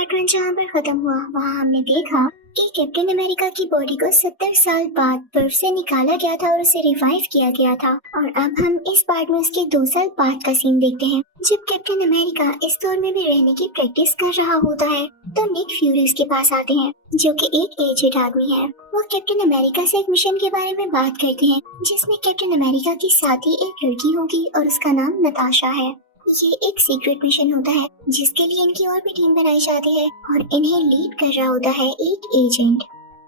Part 1 जहाँ पर खत्म हुआ वहाँ हमने देखा कि कैप्टन अमेरिका की बॉडी को 70 साल बाद बर्फ से निकाला गया था और उसे रिवाइव किया गया था। और अब हम इस पार्ट में उसके 2 साल बाद का सीन देखते हैं जब कैप्टन अमेरिका इस दौर में भी रहने की प्रैक्टिस कर रहा होता है तो निक फ्यूरी उसके पास आते हैं जो कि एक एजेड आदमी है। वो कैप्टन अमेरिका से एक मिशन के बारे में बात करते हैं जिसमें कैप्टन अमेरिका की साथ ही एक लड़की होगी और उसका नाम नताशा है। ये एक सीक्रेट मिशन होता है जिसके लिए इनकी और भी टीम बनाई जाती है और इन्हें लीड कर रहा होता है एक एजेंट।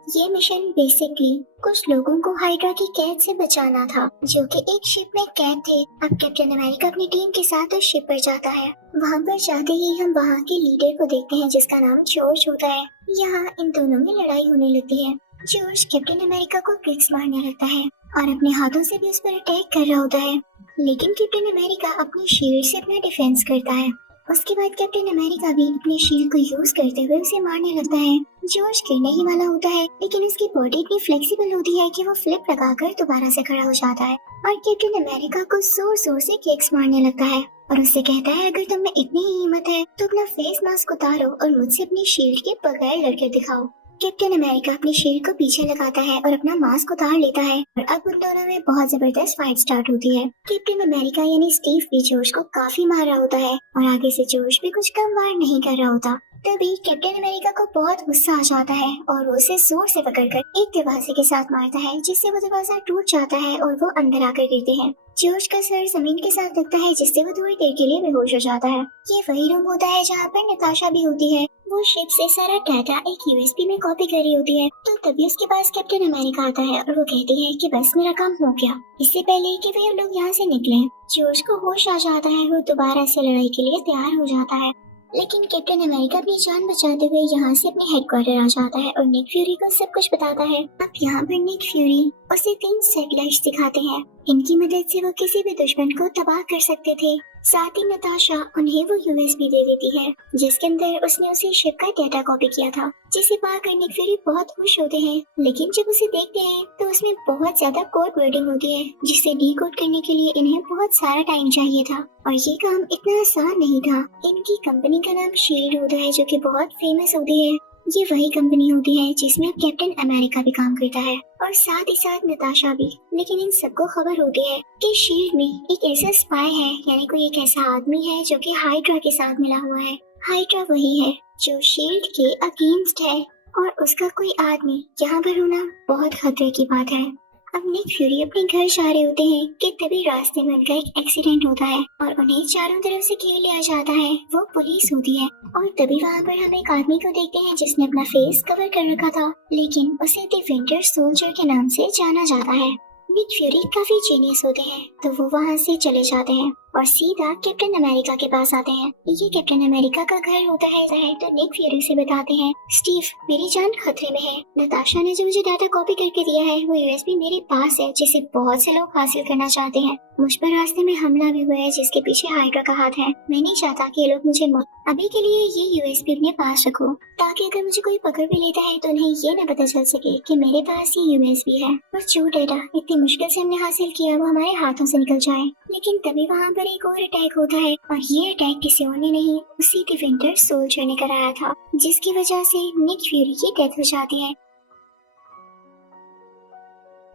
ये मिशन बेसिकली कुछ लोगों को हाइड्रा की कैद से बचाना था जो कि एक शिप में कैद थे। अब कैप्टन अमेरिका अपनी टीम के साथ उस शिप पर जाता है। वहाँ पर जाते ही हम वहाँ के लीडर को देखते हैं जिसका नाम जॉर्ज होता है। यहाँ इन दोनों में लड़ाई होने लगती है। जॉर्ज कैप्टन अमेरिका को किक्स मारने लगता है और अपने हाथों से भी उस पर अटैक कर रहा होता है, लेकिन कैप्टन अमेरिका अपनी शील्ड से अपना डिफेंस करता है। उसके बाद कैप्टन अमेरिका भी अपने शील्ड को यूज करते हुए उसे मारने लगता है। जॉर्ज गिरने ही वाला होता है लेकिन उसकी बॉडी इतनी फ्लेक्सिबल होती है कि वो फ्लिप लगाकर दोबारा से खड़ा हो जाता है और कैप्टन अमेरिका को जोर जोर से किक्स मारने लगता है और उससे कहता है अगर तुम में इतनी ही हिम्मत है तो अपना फेस मास्क उतारो और मुझसे अपनी शील्ड के बगैर लड़के दिखाओ। कैप्टन अमेरिका अपनी शील्ड को पीछे लगाता है और अपना मास्क उतार लेता है और अब उन दोनों में बहुत जबरदस्त फाइट स्टार्ट होती है। कैप्टन अमेरिका यानी स्टीव भी जॉर्ज को काफी मार रहा होता है और आगे से जॉर्ज भी कुछ कम वार नहीं कर रहा होता। तभी कैप्टन अमेरिका को बहुत गुस्सा आ जाता है और वो उसे जोर से पकड़कर एक दरवाजे के साथ मारता है जिससे वो दरवाजा टूट जाता है और वो अंदर आकर गिरते हैं। जॉर्ज का सर जमीन के साथ लगता है जिससे वो थोड़ी देर के लिए बेहोश हो जाता है। ये वही रूम होता है जहाँ पर नताशा भी होती है। वो शिप से सारा डाटा एक यूएसबी में कॉपी कर रही होती है तो तभी उसके पास कैप्टन अमेरिका आता है और वो कहती है कि बस मेरा काम हो गया, इससे पहले कि वे लोग यहाँ से निकले। जॉर्ज को होश आ जाता है, वो दोबारा से लड़ाई के लिए तैयार हो जाता है, लेकिन कैप्टन अमेरिका अपनी जान बचाते हुए यहाँ से अपने हेडक्वार्टर आ जाता है और निक फ्यूरी को सब कुछ बताता है। अब यहाँ पर निक फ्यूरी उसे 3 सैटेलाइट्स दिखाते हैं। इनकी मदद से वो किसी भी दुश्मन को तबाह कर सकते थे। साथ ही नताशा उन्हें वो यूएसबी दे देती है जिसके अंदर उसने उसे शिप का डेटा कॉपी किया था, जिसे पाकर निक फ्यूरी बहुत खुश होते हैं। लेकिन जब उसे देखते हैं तो उसमें बहुत ज्यादा कोड वर्डिंग होती है जिसे डीकोड करने के लिए इन्हें बहुत सारा टाइम चाहिए था और ये काम इतना आसान नहीं था। इनकी कंपनी का नाम शील्ड होता है जो कि बहुत फेमस होती है। ये वही कंपनी होती है जिसमें अब कैप्टन अमेरिका भी काम करता है और साथ ही साथ नताशा भी। लेकिन इन सबको खबर होती है कि शील्ड में एक ऐसा स्पाई है, यानी कोई एक ऐसा आदमी है जो कि हाइड्रा के साथ मिला हुआ है। हाइड्रा वही है जो शील्ड के अगेंस्ट है और उसका कोई आदमी यहाँ पर होना बहुत खतरे की बात है। अब निक फ्यूरी अपने घर जा रहे होते हैं कि तभी रास्ते में उनका एक एक्सीडेंट होता है और उन्हें चारों तरफ से घेर लिया जाता है। वो पुलिस होती है और तभी वहाँ पर हम एक आदमी को देखते हैं जिसने अपना फेस कवर कर रखा था, लेकिन उसे द विंटर सोल्जर के नाम से जाना जाता है। निक फ्यूरी काफी जीनियस होते हैं तो वो वहाँ से चले जाते हैं और सीधा कैप्टन अमेरिका के पास आते हैं। ये कैप्टन अमेरिका का घर होता है तो निक फ्यूरी से बताते हैं स्टीव मेरी जान खतरे में है। नताशा ने जो मुझे डाटा कॉपी करके दिया है वो यूएसबी मेरे पास है जिसे बहुत से लोग हासिल करना चाहते हैं। मुझ पर रास्ते में हमला भी हुआ है जिसके पीछे हाइड्रा का हाथ है। मैं नहीं चाहता कि ये लोग मुझे अभी के लिए ये यूएसबी अपने पास रखो ताकि अगर मुझे कोई पकड़ भी लेता है तो उन्हें ये न पता चल सके कि मेरे पास ये यूएसबी है और जो डाटा इतनी मुश्किल से हमने हासिल किया वो हमारे हाथों से निकल जाए। लेकिन तभी वहाँ पर एक और अटैक होता है और ये अटैक किसी और ने नहीं, उसी द विंटर सोल्जर ने कराया था, जिसकी वजह से निक फ्यूरी की डेथ हो जाती है।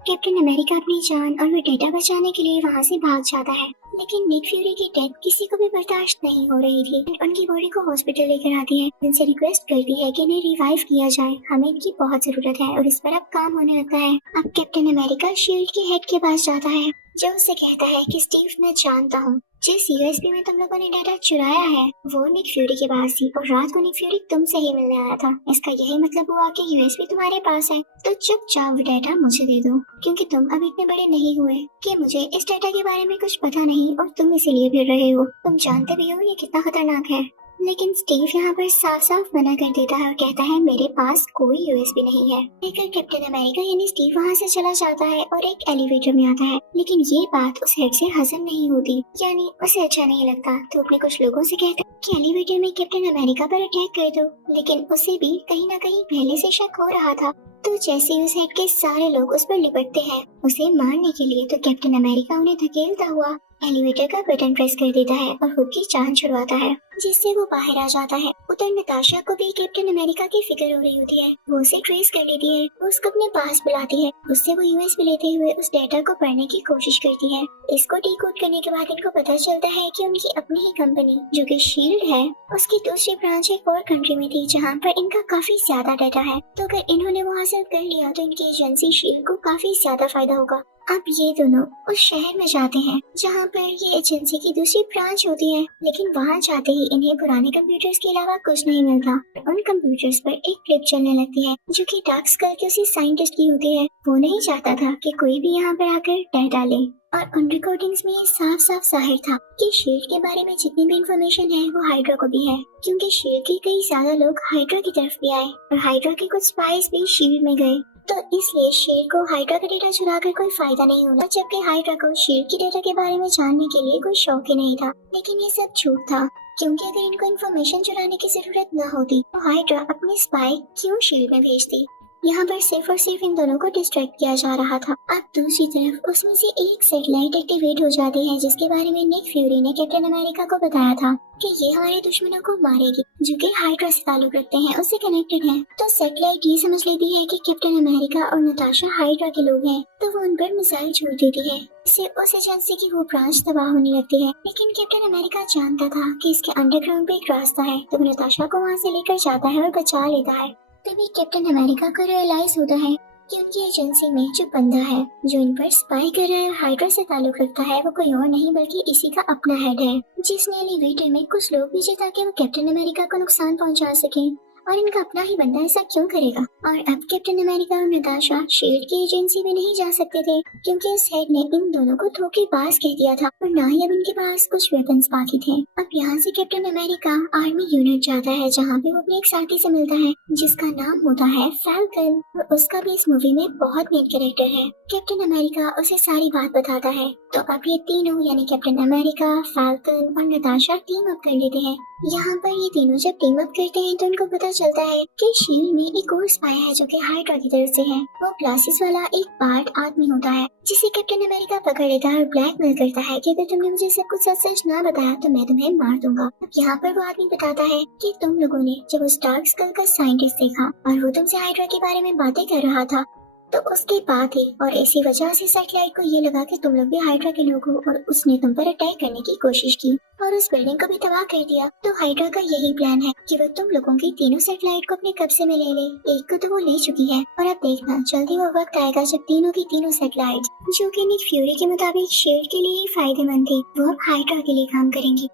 कैप्टन अमेरिका अपनी जान और वो डेटा बचाने के लिए वहाँ से भाग जाता है, लेकिन निक फ्यूरी की डेथ किसी को भी बर्दाश्त नहीं हो रही थी। उनकी बॉडी को हॉस्पिटल लेकर आती है, इनसे रिक्वेस्ट करती है कि इन्हें रिवाइव किया जाए, हमें इनकी बहुत जरूरत है और इस पर अब काम होने लगता है। अब कैप्टन अमेरिका शील्ड के हेड के पास जाता है जो उससे कहता है कि स्टीव मैं जानता हूँ जिस यूएसबी में तुम लोगों ने डाटा चुराया है वो निक फ्यूरी के पास थी और रात को निक फ्यूरी तुमसे ही मिलने आया था। इसका यही मतलब हुआ कि यूएसबी तुम्हारे पास है तो चुपचाप वो डाटा मुझे दे दो, क्योंकि तुम अब इतने बड़े नहीं हुए कि मुझे इस डाटा के बारे में कुछ पता नहीं और तुम इसीलिए फिर रहे हो। तुम जानते भी हो ये कितना खतरनाक है। लेकिन स्टीव यहाँ पर साफ साफ मना कर देता है और कहता है मेरे पास कोई यूएसबी नहीं है। लेकर कैप्टन अमेरिका यानी स्टीव वहाँ से चला जाता है और एक एलिवेटर में आता है, लेकिन ये बात उस हेड से हजम नहीं होती, यानी उसे अच्छा नहीं लगता। तो अपने कुछ लोगों से कहता है कि एलिवेटर में कैप्टन अमेरिका पर अटैक कर दो, लेकिन उसे भी कहीं न कहीं पहले से शक हो रहा था। तो जैसे ही उस हेड के सारे लोग उस पर लिपटते हैं उसे मारने के लिए, तो कैप्टन अमेरिका उन्हें धकेलता हुआ एलिवेटर का बटन प्रेस कर देता है और खुद की जान छुड़वाता है, जिससे वो बाहर आ जाता है। उधर नताशा को भी कैप्टन अमेरिका की फिक्र हो रही होती है। वो उसे ट्रेस कर लेती है, वो उसको अपने पास बुलाती है। उससे वो यूएस में लेते हुए उस डेटा को पढ़ने की कोशिश करती है। इसको डिकोड करने के बाद इनको पता चलता है कि उनकी अपनी ही कंपनी जो कि शील्ड है, उसकी दूसरी ब्रांच एक और कंट्री में थी जहाँ पर इनका काफी ज्यादा डाटा है। तो अगर इन्होंने वो हासिल कर लिया तो इनकी एजेंसी शील्ड को काफी ज्यादा फायदा होगा। अब ये दोनों उस शहर में जाते हैं जहाँ पर ये एजेंसी की दूसरी ब्रांच होती है, लेकिन वहाँ जाते ही इन्हें पुराने कंप्यूटर्स के अलावा कुछ नहीं मिलता। उन कंप्यूटर्स पर एक क्लिप चलने लगती है जो कि डार्क स्कल के उसी साइंटिस्ट की होती है। वो नहीं चाहता था कि कोई भी यहाँ पर आकर डर डाले, और उन रिकॉर्डिंग्स में ये साफ साफ जाहिर था कि शील्ड के बारे में जितनी भी इंफॉर्मेशन है वो हाइड्रा को भी है, क्योंकि शील्ड के कई ज्यादा लोग हाइड्रा की तरफ भी आए और हाइड्रा के कुछ स्पाइस भी शील्ड में गए। तो इसलिए शील्ड को हाइड्रा का डेटा चुरा कर कोई फायदा नहीं होना, जबकि हाइड्रा को शील्ड की डेटा के बारे में जानने के लिए कोई शौक ही नहीं था। लेकिन ये सब झूठ था, क्योंकि अगर इनको इन्फॉर्मेशन चुराने की जरूरत न होती तो हाइड्रा अपनी स्पाई क्यों शील्ड में भेजती। यहाँ पर सिर्फ और सिर्फ इन दोनों को डिस्ट्रैक्ट किया जा रहा था। अब दूसरी तरफ उसमें से एक सैटेलाइट एक्टिवेट हो जाती है, जिसके बारे में निक फ्यूरी ने कैप्टन अमेरिका को बताया था कि ये हमारे दुश्मनों को मारेगी जो कि हाइड्रा से ताल्लुक रखते हैं, उससे कनेक्टेड है। तो सैटेलाइट ये समझ लेती है कि कैप्टन अमेरिका और नताशा हाइड्रा के लोग हैं, तो वो उन पर मिसाइल छोड़ देती है। इससे उस एजेंसी की वो ब्रांच तबाह होने लगती है। लेकिन कैप्टन अमेरिका जानता था कि इसके अंडरग्राउंड पे एक रास्ता है, तो वो नताशा को वहाँ से लेकर जाता है और बचा लेता है। तभी कैप्टन अमेरिका को रियलाइज होता है कि उनकी एजेंसी में जो बंदा है जो इन पर स्पाई कर रहा है, हाइड्रा से ताल्लुक रखता है, वो कोई और नहीं बल्कि इसी का अपना हेड है, जिसने एलिवेटर में कुछ लोग भेजे ताकि वो कैप्टन अमेरिका को नुकसान पहुंचा सके। और इनका अपना ही बंदा ऐसा क्यों करेगा। और अब कैप्टन अमेरिका और नताशा शील्ड की एजेंसी में नहीं जा सकते थे, क्योंकि इस हेड ने इन दोनों को धोखेबाज कह दिया था और ना ही अब इनके पास कुछ वेपन्स बाकी थे। अब यहाँ से कैप्टन अमेरिका आर्मी यूनिट जाता है, जहाँ पे वो अपने एक साथी से मिलता है जिसका नाम होता है फैल्कन, और उसका भी इस मूवी में बहुत मेन कैरेक्टर है। कैप्टन अमेरिका उसे सारी बात बताता है। तो अब ये तीनों यानी कैप्टन अमेरिका, फैल्कन और नताशा टीम अप कर लेते हैं। यहाँ पर ये तीनों जब टीम अप करते हैं तो उनको पता चलता है कि शील्ड में एक और स्पाई है जो कि हाइड्रा की तरफ से है। वो ग्लासेस वाला एक बार्ड आदमी होता है, जिसे कैप्टन अमेरिका पकड़ लेता है और ब्लैकमेल करता है कि अगर तुमने मुझे सब कुछ सच सच ना बताया तो मैं तुम्हें मार दूंगा। अब यहाँ पर वो आदमी बताता है कि तुम लोगों ने जब उस डार्क स्कल का साइंटिस्ट देखा और वो तुमसे हाइड्रा के बारे में बातें कर रहा था, तो उसके बाद ही और इसी वजह से सैटेलाइट को ये लगा कि तुम लोग भी हाइड्रा के लोग हो, और उसने तुम पर अटैक करने की कोशिश की और उस बिल्डिंग को भी तबाह कर दिया। तो हाइड्रा का यही प्लान है कि वो तुम लोगों की तीनों सैटेलाइट को अपने कब्जे में ले ले। एक को तो वो ले चुकी है, और अब देखना जल्दी वो वक्त आएगा जब तीनों की तीनों सैटेलाइट, जो कि निक फ्यूरी के मुताबिक शील्ड के लिए ही फायदेमंद थी, वो अब हाइड्रा के लिए काम करेंगी।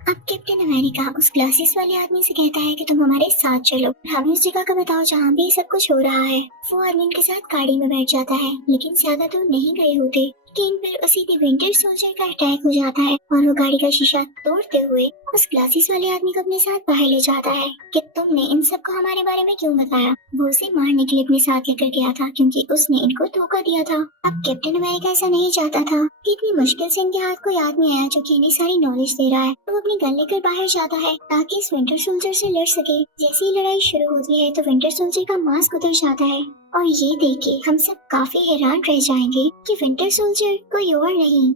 अब कैप्टन अमेरिका उस ग्लासेस वाले आदमी से कहता है कि तुम हमारे साथ चलो, हमें उस जगह का बताओ जहाँ भी सब कुछ हो रहा है। वो आदमी उनके साथ गाड़ी में बैठ जाता है, लेकिन ज्यादा दूर नहीं गए होते कि इन पर उसी के विंटर सोल्जर का अटैक हो जाता है और वो गाड़ी का शीशा तोड़ते हुए उस ग्लासेस वाले आदमी को अपने साथ बाहर ले जाता है कि तुमने इन सबको हमारे बारे में क्यों बताया। वो उसे मारने के लिए अपने साथ लेकर गया था, क्योंकि उसने इनको धोखा दिया था। अब कैप्टन अमेरिका ऐसा नहीं चाहता था कि इतनी मुश्किल से इनके हाथ कोई आदमी आया जो कि इन्हें सारी नॉलेज दे रहा है, तो वो अपनी गन लेकर बाहर जाता है ताकि इस विंटर सोल्जर से लड़ सके। जैसे ही लड़ाई शुरू होती है तो विंटर सोल्जर का मास्क उतर जाता है, और ये देख के हम सब काफी हैरान रह जाएंगे कि विंटर सोल्जर कोई और नहीं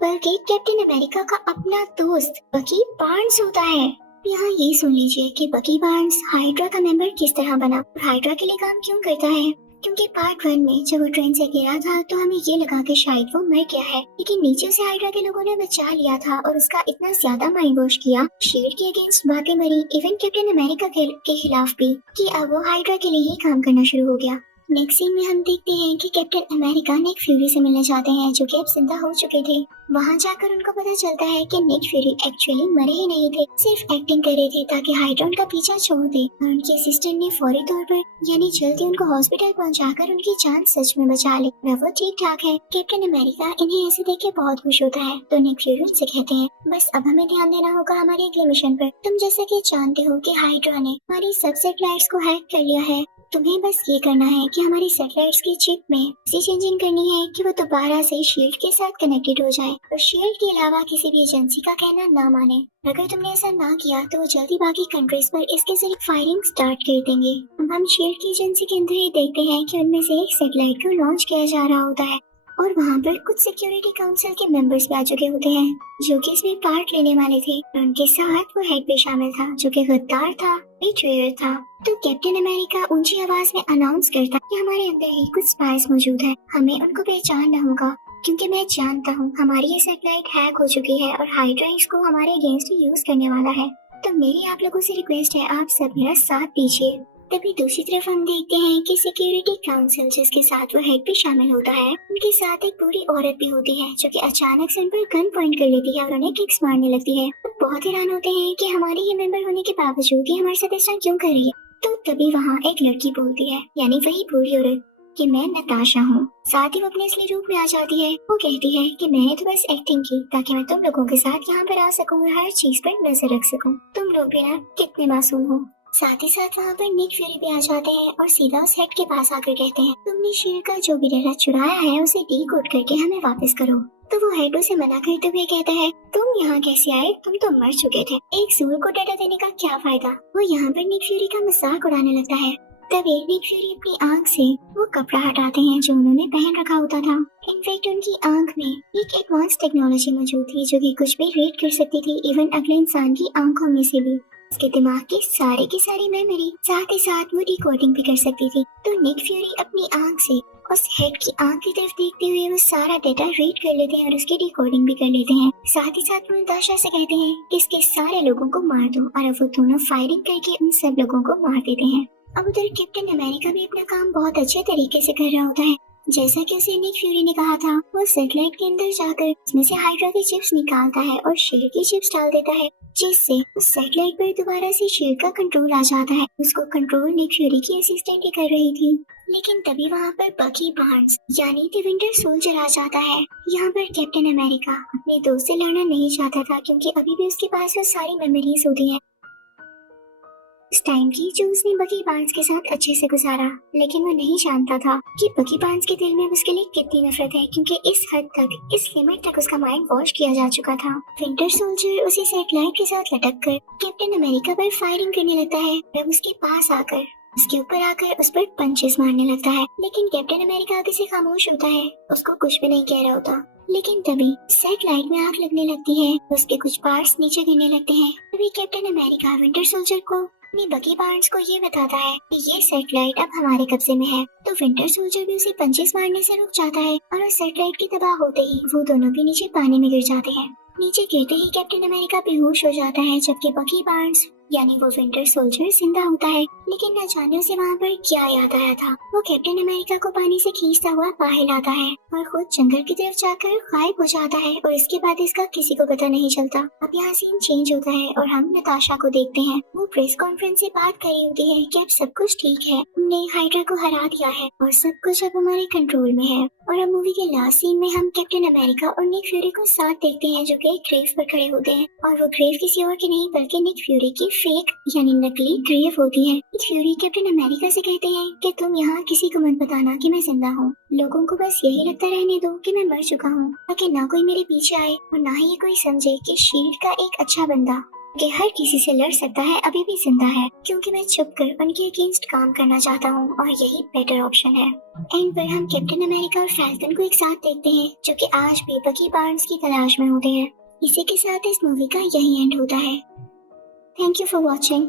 बल्कि कैप्टन अमेरिका का अपना दोस्त बकी बार्न्स होता है। यहाँ ये सुन लीजिए कि बकी बार्न्स हाइड्रा का मेंबर किस तरह बना और हाइड्रा के लिए काम क्यों करता है। क्योंकि पार्ट 1 में जब वो ट्रेन से गिरा था तो हमें ये लगा कि शायद वो मर गया है, लेकिन नीचे से हाइड्रा के लोगों ने बचा लिया था और उसका इतना ज्यादा माइंड वॉश किया शील्ड के अगेंस्ट बातें मरी, इवन कैप्टन अमेरिका के खिलाफ भी, कि अब वो हाइड्रा के लिए ही काम करना शुरू हो गया। नेक्स्ट सीन में हम देखते हैं कि कैप्टन अमेरिका निक फ्यूरी से मिलने जाते हैं, जो कि अब जिंदा हो चुके थे। वहाँ जाकर उनको पता चलता है कि निक फ्यूरी एक्चुअली मरे ही नहीं थे, सिर्फ एक्टिंग कर रहे थे ताकि हाइड्रा उनका पीछा छोड़ दे, और उनके असिस्टेंट ने फौरी तौर पर यानी जल्दी उनको हॉस्पिटल पहुंचाकर उनकी जान सच में बचा ली। वो ठीक ठाक है। कैप्टन अमेरिका इन्हें ऐसे देख के बहुत खुश होता है, तो निक फ्यूरी उनसे कहते हैं बस अब हमें ध्यान देना होगा हमारे अगले मिशन पर। तुम जैसे कि जानते हो कि हाइड्रा ने हमारी सब सैटेलाइट्स को हैक कर लिया है, तुम्हें बस ये करना है कि हमारी सैटेलाइट्स की चिप में ऐसी चेंजिंग करनी है कि वो दोबारा से शील्ड के साथ कनेक्टेड हो जाए और शील्ड के अलावा किसी भी एजेंसी का कहना ना माने। अगर तुमने ऐसा ना किया तो वो जल्दी बाकी कंट्रीज पर इसके जरिए फायरिंग स्टार्ट कर देंगे। अब हम शील्ड की एजेंसी के अंदर ही देखते हैं कि उनमें से एक सैटेलाइट को लॉन्च किया जा रहा होता है, और वहाँ पर कुछ सिक्योरिटी काउंसिल के मेंबर्स भी आ चुके होते हैं जो कि इसमें पार्ट लेने वाले थे। और उनके साथ वो हेड भी शामिल था जो कि गद्दार था, बिट्रेयर था। तो कैप्टन अमेरिका ऊंची आवाज में अनाउंस करता कि हमारे अंदर ही कुछ स्पाइस मौजूद है, हमें उनको पहचानना होगा क्योंकि मैं जानता हूँ हमारी ये सैटेलाइट हैक हो चुकी है और हाइड्रा इसको हमारे अगेंस्ट यूज करने वाला है। तो मेरी आप लोगों से रिक्वेस्ट है, आप सब मेरा साथ दीजिए। तभी दूसरी तरफ हम देखते हैं कि सिक्योरिटी काउंसिल जिसके साथ वो हेड भी शामिल होता है, उनके साथ एक पूरी औरत भी होती है जो कि अचानक से उन पर गन पॉइंट कर लेती है और उन्हें किक्स मारने लगती है। वो बहुत हैरान होते हैं कि हमारी ये मेंबर होने के बावजूद ये हमारे साथ ऐसा क्यों कर रही है। तो तभी वहाँ एक लड़की बोलती है, यानी वही बूढ़ी औरत, कि मैं नताशा हूँ। साथ ही वो अपने असली रूप में आ जाती है। वो कहती है कि मैंने तो बस एक्टिंग की ताकि मैं तुम लोगों के साथ यहाँ पर आ सकूँ और हर चीज पर नजर रख सकूँ। तुम लोग भी ना कितने मासूम हो। साथ ही साथ वहाँ पर निक फ्यूरी भी आ जाते हैं और सीधा उस हेड के पास आकर कहते हैं, तुमने शील्ड का जो भी डेटा चुराया है उसे डीकोड करके हमें वापस करो। तो वो हेड उसे मना करते हुए कहता है, तुम यहाँ कैसे आए, तुम तो मर चुके थे, एक सूल को डेटा देने का क्या फायदा। वो यहाँ पर निक फ्यूरी का मजाक उड़ाने लगता है। तभी निक फ्यूरी अपनी आंख से वो कपड़ा हटाते हैं जो उन्होंने पहन रखा होता था। इनफैक्ट उनकी आंख में एक एडवांस टेक्नोलॉजी मौजूद थी जो कि कुछ भी रीड कर सकती थी, इवन अगले इंसान की आंखों में से भी। उसके दिमाग की सारी मेमोरी, साथ ही साथ वो डिकोडिंग भी कर सकती थी। तो निक फ्यूरी अपनी आंख से उस हेड की आंख की तरफ देखते हुए वो सारा डेटा रीड कर लेते हैं और उसकी डिकोडिंग भी कर लेते हैं। साथ ही साथ वो नताशा से कहते हैं कि इसके सारे लोगों को मार दो, और अब वो दोनों फायरिंग करके उन सब लोगों को मार देते हैं। अब उधर कैप्टन अमेरिका भी अपना काम बहुत अच्छे तरीके से कर रहा होता है। जैसा कि उसे निक फ्यूरी ने कहा था, वो सैटेलाइट के अंदर जाकर उसमें से हाइड्रा की चिप्स निकालता है और शेर की चिप्स डाल देता है, जिससे उस सैटेलाइट पर दोबारा से शेर का कंट्रोल आ जाता है। उसको कंट्रोल निक फ्यूरी की असिस्टेंट ही कर रही थी। लेकिन तभी वहाँ पर बकी बार्न्स यानी द विंटर सोल्जर आ जाता है। यहाँ पर कैप्टन अमेरिका अपने दोस्त से लड़ना नहीं चाहता था क्योंकि अभी भी उसके पास वो सारी मेमोरीज होती हैं उस टाइम की जो उसने बकी बार्न्स के साथ अच्छे से गुजारा। लेकिन वो नहीं जानता था कि बकी बार्न्स के दिल में उसके लिए कितनी नफरत है, क्योंकि इस हद तक, इस लिमिट तक उसका माइंड वॉश किया जा चुका था। विंटर सोल्जर उसी सैटेलाइट के साथ लटक कर कैप्टन अमेरिका पर फायरिंग करने लगता है। वह उसके पास आकर उसके ऊपर आकर उस पर पंचेस मारने लगता है, लेकिन कैप्टन अमेरिका आगे से खामोश होता है, उसको कुछ भी नहीं कह रहा होता। लेकिन तभी सैटेलाइट में आग लगने लगती है, उसके कुछ पार्ट्स नीचे गिरने लगते हैं। तभी कैप्टन अमेरिका विंटर सोल्जर को अपनी बकी बार्न्स को ये बताता है कि ये सैटेलाइट अब हमारे कब्जे में है। तो विंटर सोल्जर भी उसे पंचेस मारने से रुक जाता है और उस सैटेलाइट की तबाह होते ही वो दोनों भी नीचे पानी में गिर जाते हैं। नीचे गिरते ही कैप्टन अमेरिका बेहोश हो जाता है, जबकि बकी बार्न्स यानी वो विंटर सोल्जर जिंदा होता है। लेकिन न जाने उसे वहाँ पर क्या याद आया था। वो कैप्टन अमेरिका को पानी से खींचता हुआ बाहर लाता है और खुद जंगल की तरफ जाकर गायब हो जाता है, और इसके बाद इसका किसी को पता नहीं चलता। अब यहाँ सीन चेंज होता है और हम नताशा को देखते हैं। वो प्रेस कॉन्फ्रेंस से बात कर रही होती है कि अब सब कुछ ठीक है, हमने हाइड्रा को हरा दिया है और सब कुछ अब हमारे कंट्रोल में है। और अब मूवी के लास्ट सीन में हम कैप्टन अमेरिका और निक फ्यूरी को साथ देखते हैं जो कि एक ग्रेव पर खड़े होते हैं, और वो ग्रेव किसी और की नहीं बल्कि निक फ्यूरी की फेक यानी नकली ग्रेव होती है। निक फ्यूरी कैप्टन अमेरिका से कहते हैं कि तुम यहाँ किसी को मत बताना कि मैं जिंदा हूँ, लोगों को बस यही लगता रहने दो कि मैं मर चुका हूँ, ताकि ना कोई मेरे पीछे आए और ना ही ये कोई समझे कि शील्ड का एक अच्छा बंदा कि हर किसी से लड़ सकता है अभी भी जिंदा है, क्योंकि मैं छुप कर उनके अगेंस्ट काम करना चाहता हूँ और यही बेटर ऑप्शन है। एंड पर हम कैप्टन अमेरिका और फैल्कन को एक साथ देखते हैं जो कि आज भी बकी बार्न्स की तलाश में होते हैं। इसी के साथ इस मूवी का यही एंड होता है। Thank you for watching.